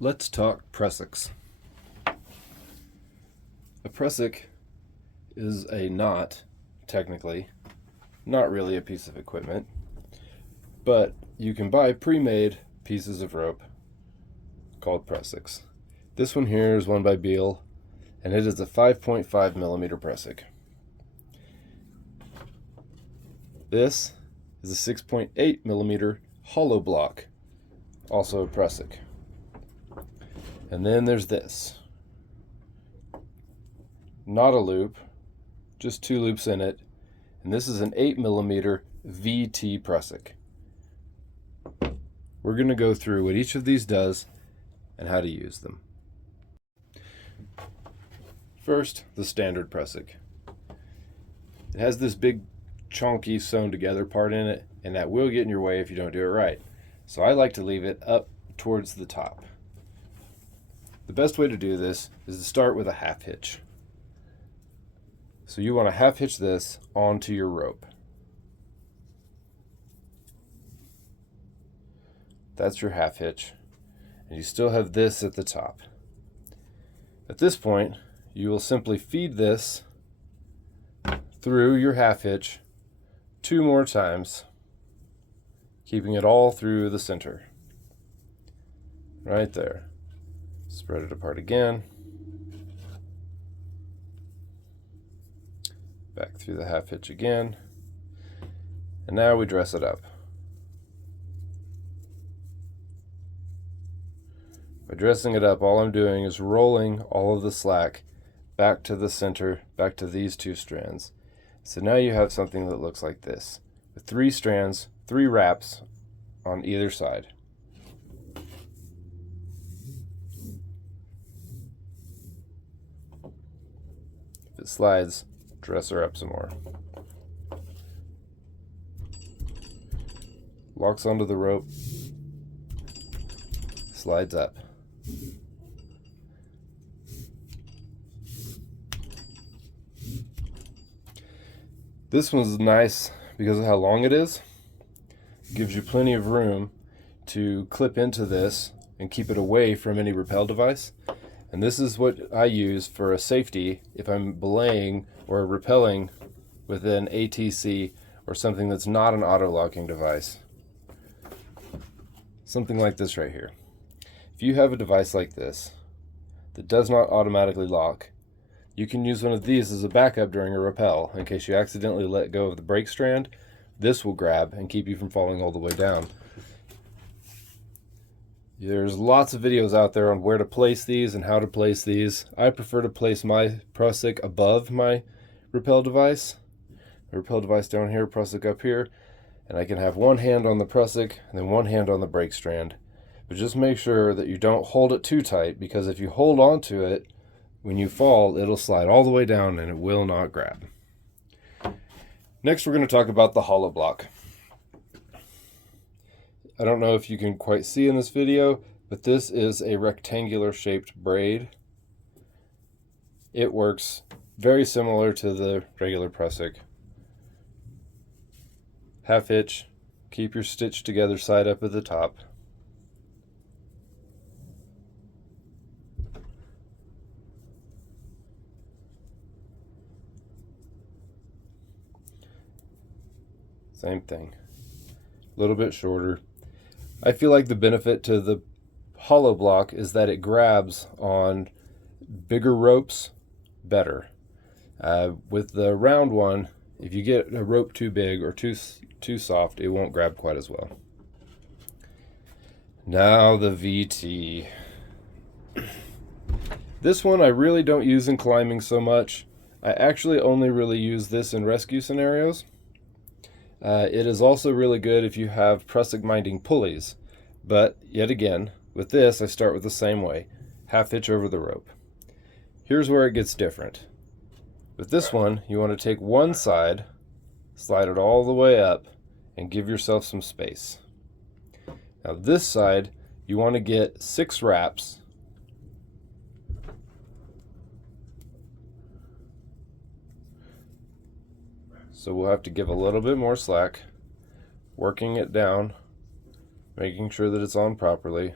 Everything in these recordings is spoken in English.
Let's talk PRUSIKS. A PRUSIK is a knot, technically, not really a piece of equipment, but you can buy pre-made pieces of rope called PRUSIKS. This one here is one by Beal, and it is a 5.5 millimeter prusik. This is a 6.8 millimeter hollowblock, also a prusik. And then there's this. Not a loop, just two loops in it. And this is an 8 millimeter VT prusik. We're going to go through what each of these does and how to use them. First, the standard prusik. It has this big chunky sewn together part in it, and that will get in your way if you don't do it right. So I like to leave it up towards the top. The best way to do this is to start with a half hitch. So you want to half hitch this onto your rope. That's your half hitch. And you still have this at the top. At this point, you will simply feed this through your half hitch 2 more times, keeping it all through the center. Right there. Spread it apart again. Back through the half hitch again. And now we dress it up. By dressing it up, all I'm doing is rolling all of the slack back to the center, back to these 2 strands. So now you have something that looks like this, with 3 strands, 3 wraps on either side. If it slides, dress her up some more. Locks onto the rope, slides up. This one's nice because of how long it is. It gives you plenty of room to clip into this and keep it away from any rappel device. And this is what I use for a safety if I'm belaying or rappelling with an ATC or something that's not an auto-locking device. Something like this right here. If you have a device like this that does not automatically lock, you can use one of these as a backup during a rappel in case you accidentally let go of the brake strand. This will grab and keep you from falling all the way down. There's lots of videos out there on where to place these and how to place these. I prefer to place my prusik above my rappel device. The rappel device down here, prusik up here, and I can have one hand on the prusik and then one hand on the brake strand. But just make sure that you don't hold it too tight, because if you hold on to it, when you fall, it'll slide all the way down and it will not grab. Next, we're going to talk about the hollow block. I don't know if you can quite see in this video, but this is a rectangular shaped braid. It works very similar to the regular prusik. Half hitch, keep your stitch together side up at the top. Same thing, a little bit shorter. I feel like the benefit to the hollow block is that it grabs on bigger ropes better. With the round one, if you get a rope too big or too soft, it won't grab quite as well. Now the VT. This one I really don't use in climbing so much. I actually only really use this in rescue scenarios. It is also really good if you have prusik minding pulleys, but yet again, with this I start with the same way, half hitch over the rope. Here's where it gets different. With this one, you want to take one side, slide it all the way up, and give yourself some space. Now this side, you want to get 6 wraps. So we'll have to give a little bit more slack, working it down, making sure that it's on properly.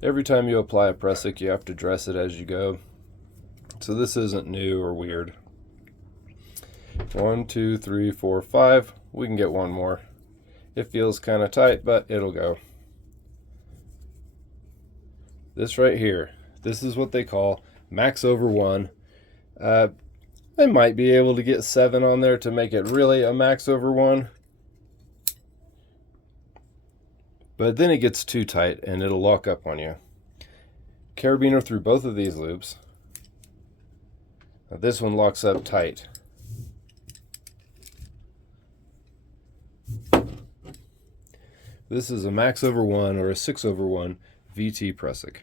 Every time you apply a prusik, you have to dress it as you go. So this isn't new or weird. 1, 2, 3, 4, 5. We can get one more. It feels kind of tight, but it'll go. This right here, this is what they call max over 1. I might be able to get 7 on there to make it really a max over 1. But then it gets too tight and it'll lock up on you. Carabiner through both of these loops. Now this one locks up tight. This is a max over 1 or a 6 over 1 VT prusik.